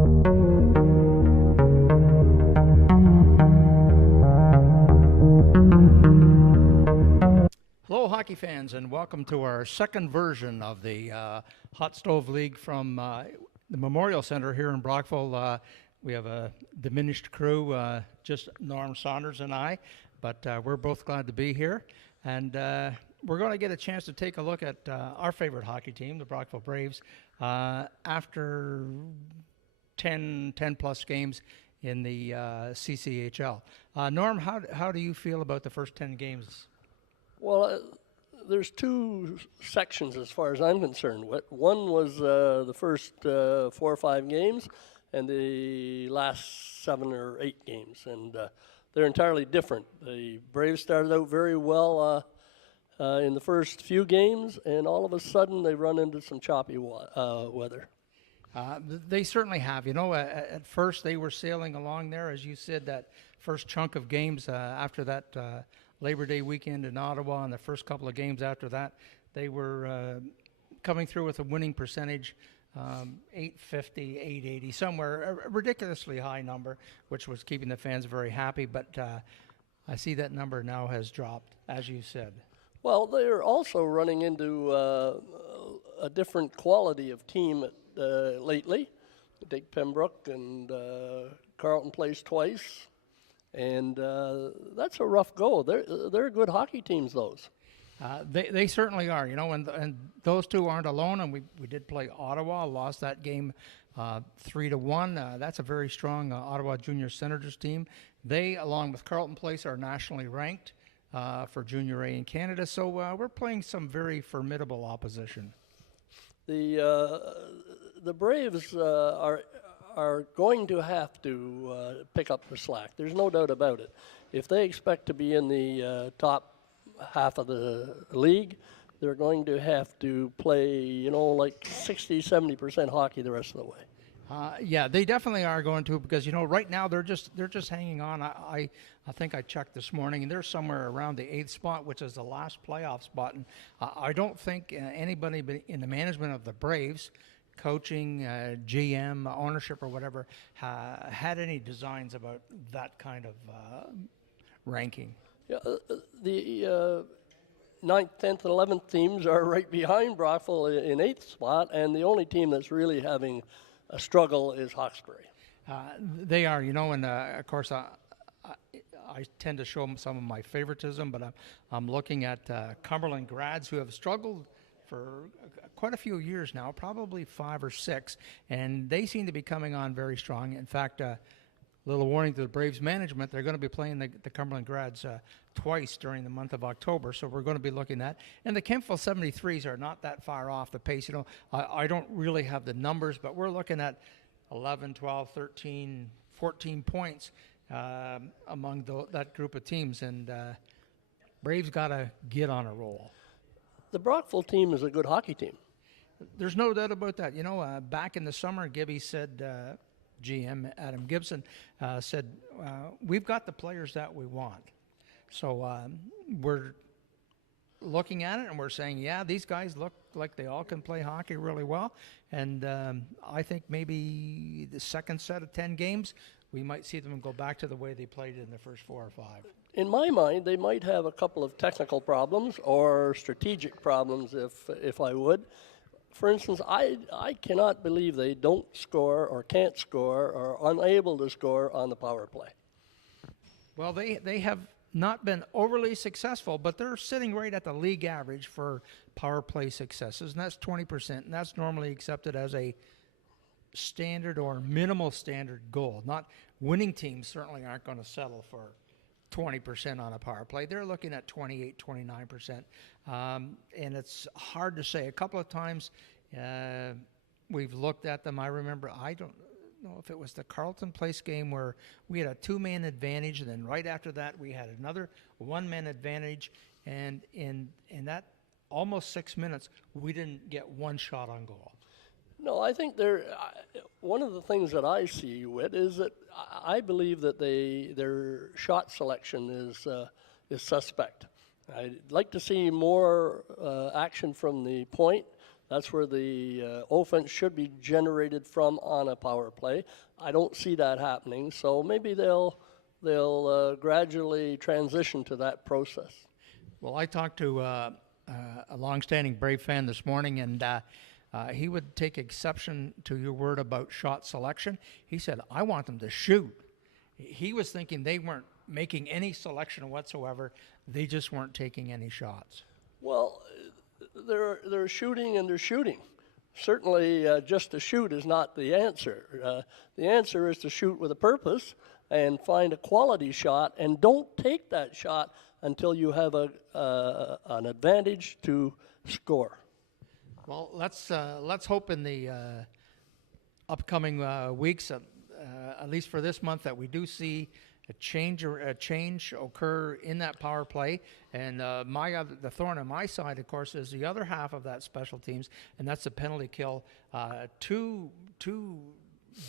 Hello, hockey fans, and welcome to our second version of the Hot Stove League from the Memorial Center here in Brockville. We have a diminished crew, just Norm Saunders and I, but we're both glad to be here. And we're going to get a chance to take a look at our favorite hockey team, the Brockville Braves, after 10 plus games in the CCHL. Norm, how do you feel about the first 10 games? Well, there's two sections as far as I'm concerned. One was the first 4 or 5 games and the last 7 or 8 games, and they're entirely different. The Braves started out very well in the first few games, and all of a sudden they run into some choppy weather. They certainly have. You know, at first they were sailing along there, as you said, that first chunk of games after that Labor Day weekend in Ottawa, and the first couple of games after that, they were coming through with a winning percentage, 850, 880, somewhere, a ridiculously high number, which was keeping the fans very happy. But I see that number now has dropped, as you said. Well, they're also running into a different quality of team lately. Take Pembroke and Carleton Place twice. And that's a rough go. They're good hockey teams, those. They certainly are, you know, and those two aren't alone. And we did play Ottawa, lost that game 3-1. That's a very strong Ottawa Junior Senators team. They, along with Carleton Place, are nationally ranked for Junior A in Canada. So we're playing some very formidable opposition. The Braves are going to have to pick up the slack. There's no doubt about it. If they expect to be in the top half of the league, they're going to have to play, you know, like 60, 70% hockey the rest of the way. Yeah, they definitely are going to, because, you know, right now they're just hanging on. I think I checked this morning, and they're somewhere around the 8th spot, which is the last playoff spot. And I don't think anybody in the management of the Braves, coaching, GM, ownership, or whatever, had any designs about that kind of ranking. Yeah, the 9th, 10th, and 11th teams are right behind Brockville in 8th spot, and the only team that's really having a struggle is Hawkesbury. They are, you know, and of course I tend to show them some of my favoritism, but I'm looking at Cumberland grads who have struggled for quite a few years now, probably 5 or 6, and they seem to be coming on very strong. In fact, a little warning to the Braves management, they're going to be playing the Cumberland grads twice during the month of October, so we're going to be looking at. And the Kempville 73s are not that far off the pace. You know, I don't really have the numbers, but we're looking at 11, 12, 13, 14 points among that group of teams, and Braves got to get on a roll. The Brockville team is a good hockey team. There's no doubt about that. You know, back in the summer, Gibby said, GM Adam Gibson said, we've got the players that we want. So we're looking at it and we're saying, yeah, these guys look like they all can play hockey really well. And I think maybe the second set of 10 games, we might see them go back to the way they played in the first 4 or 5. In my mind, they might have a couple of technical problems or strategic problems, if I would. For instance, I cannot believe they don't score or can't score or unable to score on the power play. Well, they have not been overly successful, but they're sitting right at the league average for power play successes, and that's 20%, and that's normally accepted as a standard or minimal standard goal. Not winning teams certainly aren't going to settle for 20% on a power play. They're looking at 28, 29%. And it's hard to say. A couple of times we've looked at them. I remember, I don't know if it was the Carleton Place game where we had a 2-man advantage, and then right after that we had another 1-man advantage. And in that almost 6 minutes, we didn't get one shot on goal. No, I think one of the things that I see with is that I believe that their shot selection is suspect. I'd like to see more action from the point. That's where the offense should be generated from on a power play. I don't see that happening, so maybe they'll gradually transition to that process. Well, I talked to a longstanding Brave fan this morning, and he would take exception to your word about shot selection. He said, I want them to shoot. He was thinking they weren't making any selection whatsoever. They just weren't taking any shots. Well, they're shooting and they're shooting. Certainly, just to shoot is not the answer. The answer is to shoot with a purpose and find a quality shot, and don't take that shot until you have an advantage to score. Well, let's hope in the upcoming weeks, at least for this month, that we do see a change occur in that power play. And the thorn on my side, of course, is the other half of that special teams, and that's the penalty kill. Two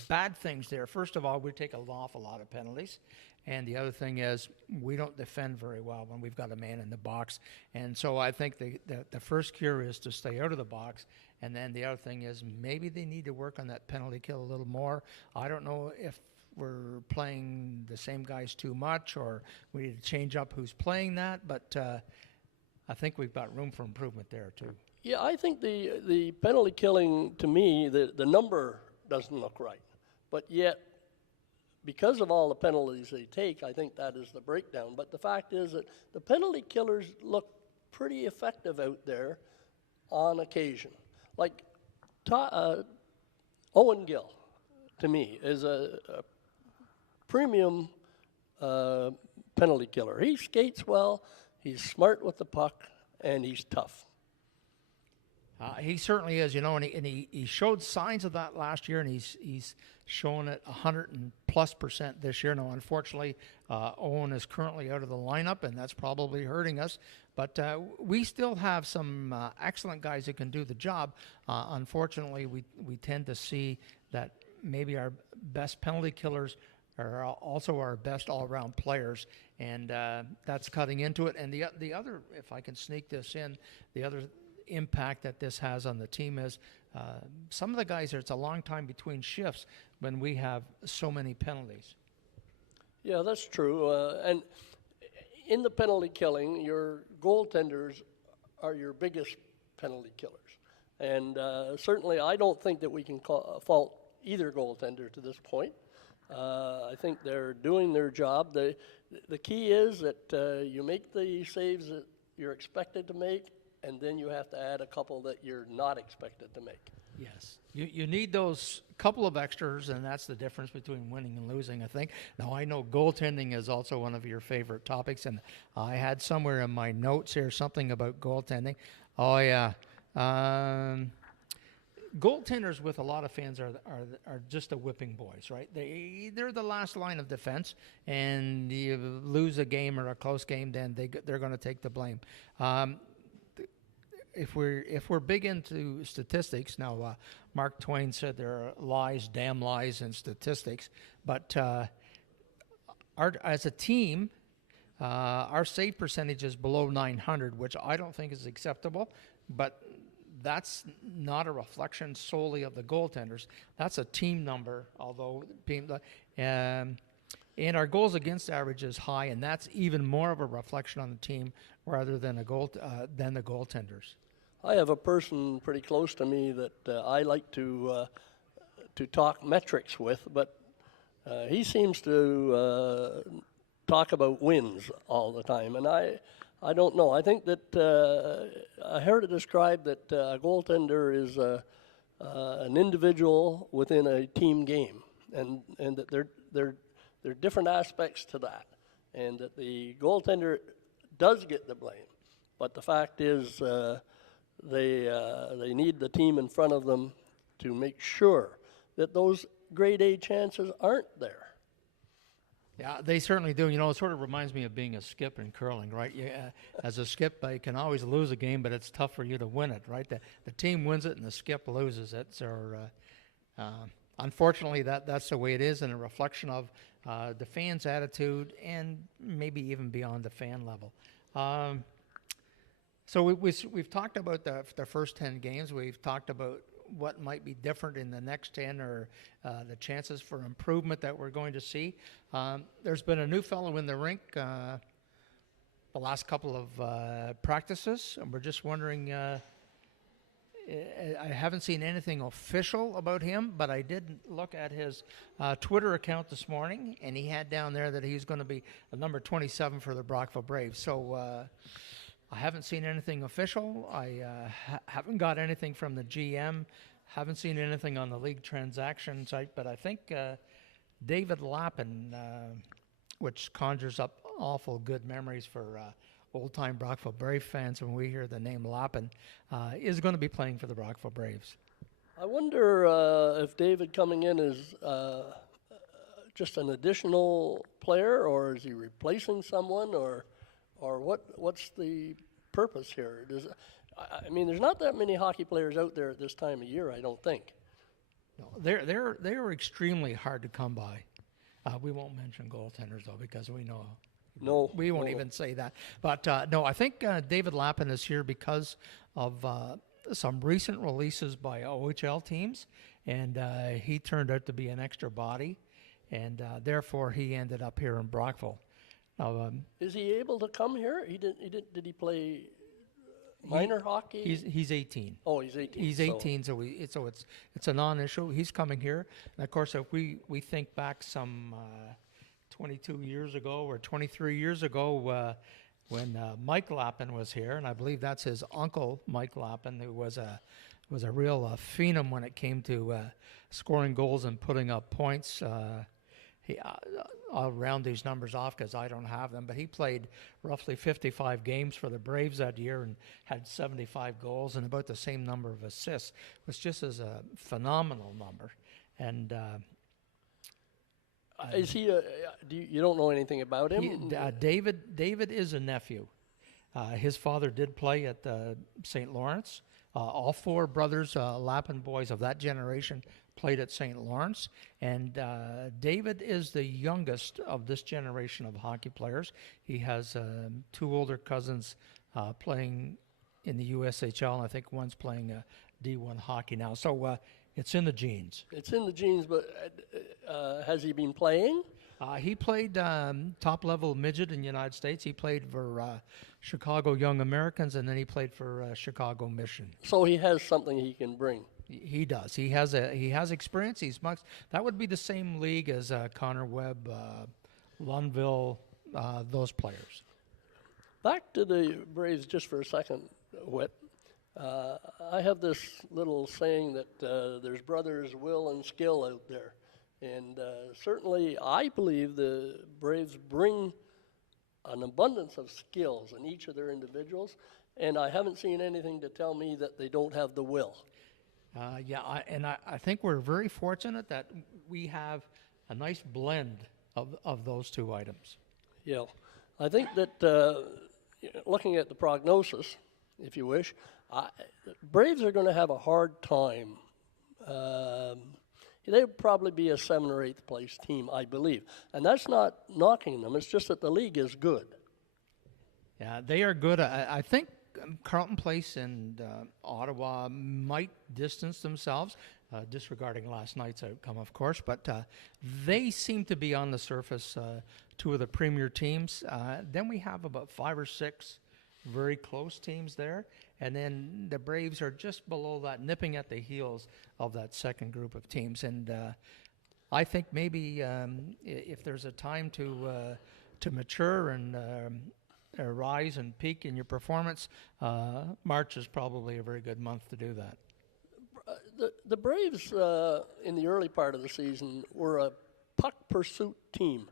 bad things there. First of all, we take an awful lot of penalties. And the other thing is we don't defend very well when we've got a man in the box. And so I think the first cure is to stay out of the box. And then the other thing is maybe they need to work on that penalty kill a little more. I don't know if we're playing the same guys too much or we need to change up who's playing that. But I think we've got room for improvement there too. Yeah, I think the penalty killing, to me, the number doesn't look right. But yet, because of all the penalties they take, I think that is the breakdown. But the fact is that the penalty killers look pretty effective out there on occasion. Like Owen Gill, to me, is a premium penalty killer. He skates well, he's smart with the puck, and he's tough. He certainly is, and he showed signs of that last year, and he's shown it 100+% this year. Now, unfortunately, Owen is currently out of the lineup, and that's probably hurting us. But we still have some excellent guys that can do the job. Unfortunately, we tend to see that maybe our best penalty killers are also our best all-around players, and that's cutting into it. And the other, if I can sneak this in, the other impact that this has on the team is some of the guys, it's a long time between shifts when we have so many penalties. Yeah, that's true. And in the penalty killing, your goaltenders are your biggest penalty killers. And certainly I don't think that we can fault either goaltender to this point. I think they're doing their job. The key is that you make the saves that you're expected to make, and then you have to add a couple that you're not expected to make. Yes. You need those couple of extras, and that's the difference between winning and losing, I think. Now, I know goaltending is also one of your favorite topics, and I had somewhere in my notes here something about goaltending. Oh, yeah. Goaltenders with a lot of fans are just the whipping boys, right? They're the last line of defense, and you lose a game or a close game, then they're going to take the blame. If we're big into statistics, now Mark Twain said there are lies, damn lies, in statistics, but as a team, our save percentage is below 900, which I don't think is acceptable, but that's not a reflection solely of the goaltenders. That's a team number, although and our goals against average is high, and that's even more of a reflection on the team rather than the goaltenders. I have a person pretty close to me that I like to talk metrics with, but he seems to talk about wins all the time, and I don't know. I think that I heard it described that a goaltender is an individual within a team game, and that there are different aspects to that, and that the goaltender does get the blame, but the fact is they need the team in front of them to make sure that those grade A chances aren't there. Yeah, they certainly do. It sort of reminds me of being a skip in curling, right? As a skip, you can always lose a game, but it's tough for you to win it, right? The team wins it and the skip loses it. So, unfortunately, that's the way it is, and a reflection of the fans' attitude and maybe even beyond the fan level. So we've talked about the first 10 games. We've talked about what might be different in the next 10 or the chances for improvement that we're going to see. There's been a new fellow in the rink the last couple of practices, and we're just wondering, I haven't seen anything official about him, but I did look at his Twitter account this morning, and he had down there that he's going to be a number 27 for the Brockville Braves. So I haven't seen anything official. I haven't got anything from the GM. Haven't seen anything on the league transaction site, but I think David Lappin, which conjures up awful good memories for old-time Brockville Brave fans when we hear the name Lappin, is going to be playing for the Brockville Braves. I wonder if David coming in is just an additional player, or is he replacing someone, or what's the purpose here? I mean, there's not that many hockey players out there at this time of year, I don't think. No, they're extremely hard to come by. We won't mention goaltenders though, because we know. No, we won't even say that. But no, I think David Lappin is here because of some recent releases by OHL teams, and he turned out to be an extra body, and therefore he ended up here in Brockville. Now, is he able to come here? Did he play minor hockey? He's 18. Oh, he's 18. He's 18, so it's a non-issue. He's coming here, and of course, if we think back some 22 years ago or 23 years ago, when Mike Lappin was here, and I believe that's his uncle, Mike Lappin, who was a real phenom when it came to scoring goals and putting up points. I'll round these numbers off because I don't have them, but he played roughly 55 games for the Braves that year and had 75 goals and about the same number of assists, which just is a phenomenal number. And is he? You don't know anything about him? David is a nephew. His father did play at St. Lawrence. All four brothers, Lappin boys of that generation, played at St. Lawrence, and David is the youngest of this generation of hockey players. He has two older cousins playing in the USHL, and I think one's playing D1 hockey now. So it's in the genes. It's in the genes, but has he been playing? He played top-level midget in the United States. He played for Chicago Young Americans, and then he played for Chicago Mission. So he has something he can bring. He does. He has experience. That would be the same league as Connor Webb, Lunville, those players. Back to the Braves just for a second, Whit. I have this little saying that there's brothers Will and Skill out there. And certainly I believe the Braves bring an abundance of skills in each of their individuals, and I haven't seen anything to tell me that they don't have the will. I think we're very fortunate that we have a nice blend of those two items. Yeah, I think that looking at the prognosis, if you wish, Braves are going to have a hard time. They'll probably be a 7th or 8th place team, I believe. And that's not knocking them. It's just that the league is good. Yeah, they are good. I think Carleton Place and Ottawa might distance themselves, disregarding last night's outcome, of course. But they seem to be on the surface two of the premier teams. Then we have about 5 or 6 very close teams there. And then the Braves are just below that, nipping at the heels of that second group of teams. And I think maybe if there's a time to mature and rise and peak in your performance, March is probably a very good month to do that. The Braves in the early part of the season were a puck pursuit team,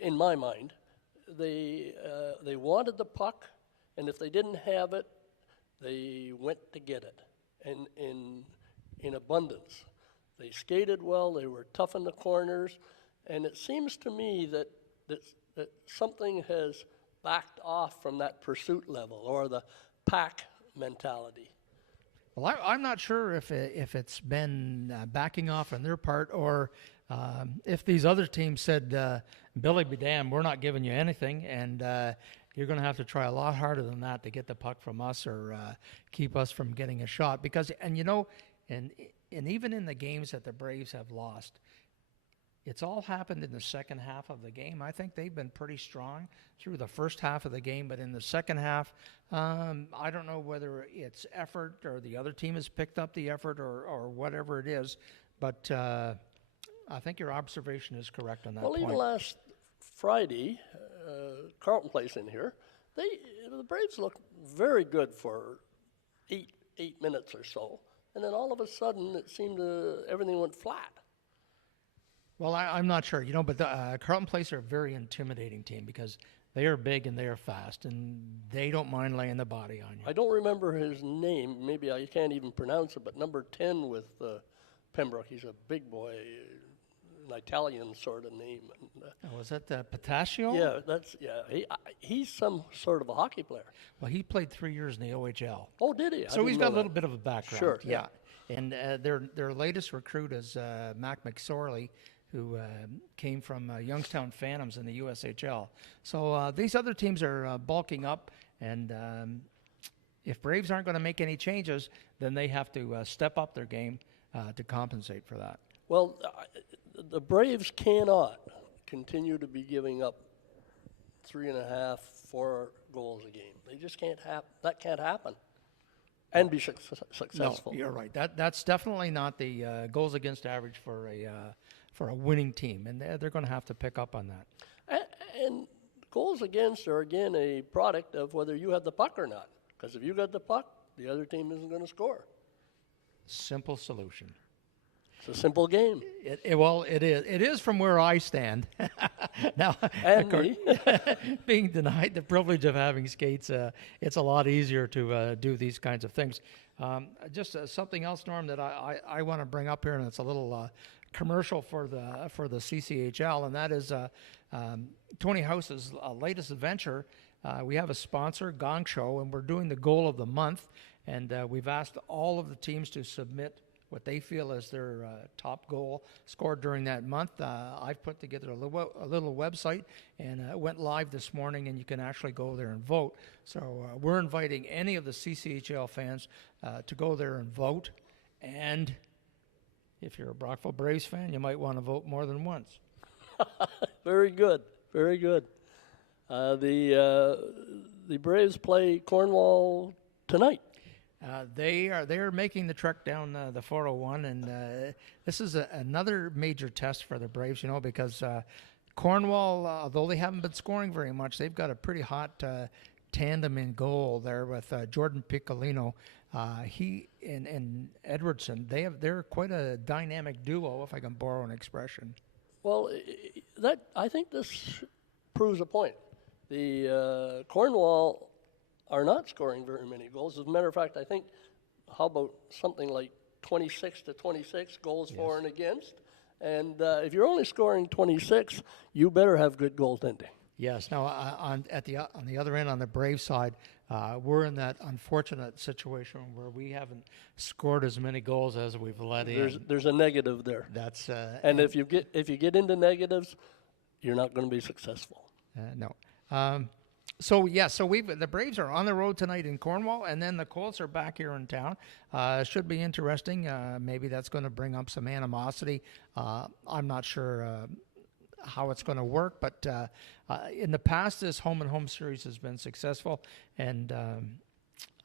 in my mind. They wanted the puck, and if they didn't have it, they went to get it, and in abundance. They skated well. They were tough in the corners, and it seems to me that something has backed off from that pursuit level or the pack mentality. Well, I'm not sure if it's been backing off on their part, or if these other teams said, "Billy be damned, we're not giving you anything," and you're going to have to try a lot harder than that to get the puck from us or keep us from getting a shot. Because, and you know, and even in the games that the Braves have lost, it's all happened in the second half of the game. I think they've been pretty strong through the first half of the game, but in the second half, I don't know whether it's effort or the other team has picked up the effort or whatever it is, but I think your observation is correct on that point. Even last Friday, Carlton Place in here, the Braves looked very good for eight minutes or so, and then all of a sudden it seemed everything went flat. Well, I'm not sure, you know, but Carlton Place are a very intimidating team because they are big and they are fast, and they don't mind laying the body on you. I don't remember his name. Maybe I can't even pronounce it, but number 10 with Pembroke, he's a big boy, an Italian sort of name. And, was that Pataccio? Yeah, he's some sort of a hockey player. Well, he played 3 years in the OHL. Oh, did he? So he's got a little bit of a background. Sure. Yeah. And their latest recruit is Mac McSorley, who came from Youngstown Phantoms in the USHL. So these other teams are bulking up, and if Braves aren't going to make any changes, then they have to step up their game to compensate for that. Well, the Braves cannot continue to be giving up 3.5, 4 goals a game. They just can't that can't happen and be successful. No, you're right. That's definitely not the goals against average for a winning team, and they're going to have to pick up on that. And goals against are, again, a product of whether you have the puck or not. Because if you got the puck, the other team isn't going to score. Simple solution. It's a simple game. Well, it is. It is from where I stand. Now, and me. being denied the privilege of having skates, it's a lot easier to do these kinds of things. Just something else, Norm, that I want to bring up here, and it's a little commercial for the CCHL, and that is Tony House's latest venture. We have a sponsor, Gong Show, and we're doing the goal of the month, and we've asked all of the teams to submit what they feel is their top goal scored during that month. I've put together a little website, and it went live this morning, and you can actually go there and vote. So we're inviting any of the CCHL fans to go there and vote, and if you're a Brockville Braves fan, you might want to vote more than once. Very good, very good. The Braves play Cornwall tonight. They are making the trek down the 401, and this is another major test for the Braves, you know, because Cornwall, although they haven't been scoring very much, they've got a pretty hot tandem in goal there with Jordan Piccolino. He and Edwardson, they're quite a dynamic duo, if I can borrow an expression. Well, I think this proves a point. The Cornwall are not scoring very many goals. As a matter of fact, I think, how about something like 26 to 26 goals for and against? And if you're only scoring 26, you better have good goaltending. Yes. Now, on the other end, on the Brave side, we're in that unfortunate situation where we haven't scored as many goals as we've let in. There's a negative there. That's and if you get into negatives, you're not going to be successful. No. So the Braves are on the road tonight in Cornwall, and then the Colts are back here in town. Should be interesting. Maybe that's going to bring up some animosity. I'm not sure how it's going to work, but in the past, this home-and-home series has been successful, and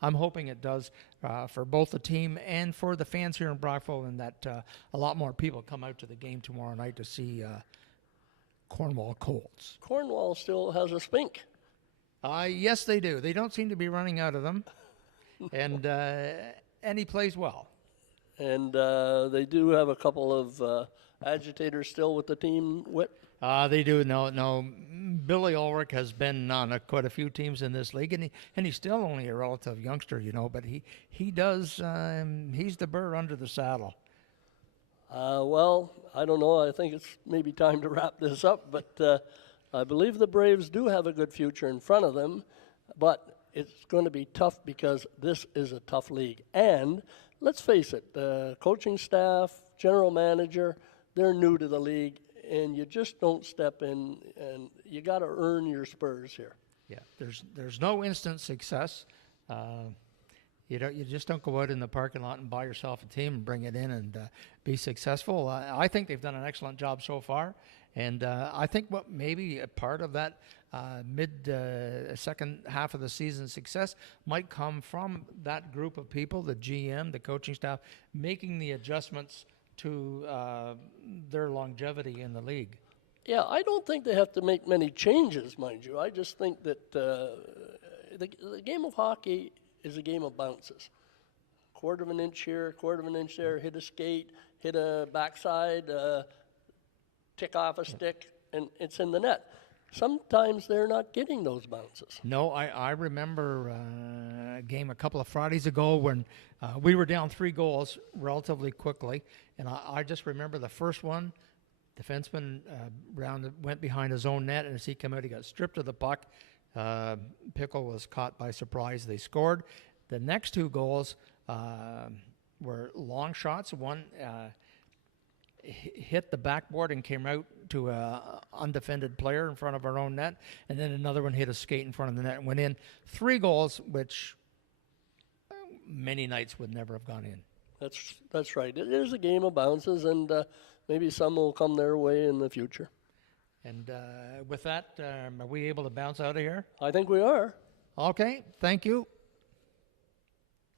I'm hoping it does for both the team and for the fans here in Brockville, and that a lot more people come out to the game tomorrow night to see Cornwall Colts. Cornwall still has a spink. Yes, they do. They don't seem to be running out of them, and he plays well. And they do have a couple of agitators still with the team. They do. No. Billy Ulrich has been on quite a few teams in this league, and he's still only a relative youngster, you know. But he does. He's the burr under the saddle. Well, I don't know. I think it's maybe time to wrap this up, but. I believe the Braves do have a good future in front of them, but it's going to be tough because this is a tough league. And let's face it, the coaching staff, general manager, they're new to the league, and you just don't step in, and you got to earn your spurs here. Yeah, there's no instant success. You just don't go out in the parking lot and buy yourself a team and bring it in and be successful. I think they've done an excellent job so far, and I think what maybe a part of that second half of the season success might come from that group of people, the GM, the coaching staff, making the adjustments to their longevity in the league. Yeah, I don't think they have to make many changes, mind you. I just think that the game of hockey is a game of bounces. Quarter of an inch here, quarter of an inch there, hit a skate, hit a backside, tick off a stick, and it's in the net. Sometimes they're not getting those bounces. No, I remember a game a couple of Fridays ago when we were down 3 goals relatively quickly, and I just remember the first one, defenseman went behind his own net, and as he came out, he got stripped of the puck. Pickle was caught by surprise. They scored. The next 2 goals were long shots. One hit the backboard and came out to an undefended player in front of our own net, and then another one hit a skate in front of the net and went in. 3 goals, which many nights would never have gone in. That's right. It is a game of bounces, and maybe some will come their way in the future. And with that, are we able to bounce out of here? I think we are. Okay, thank you.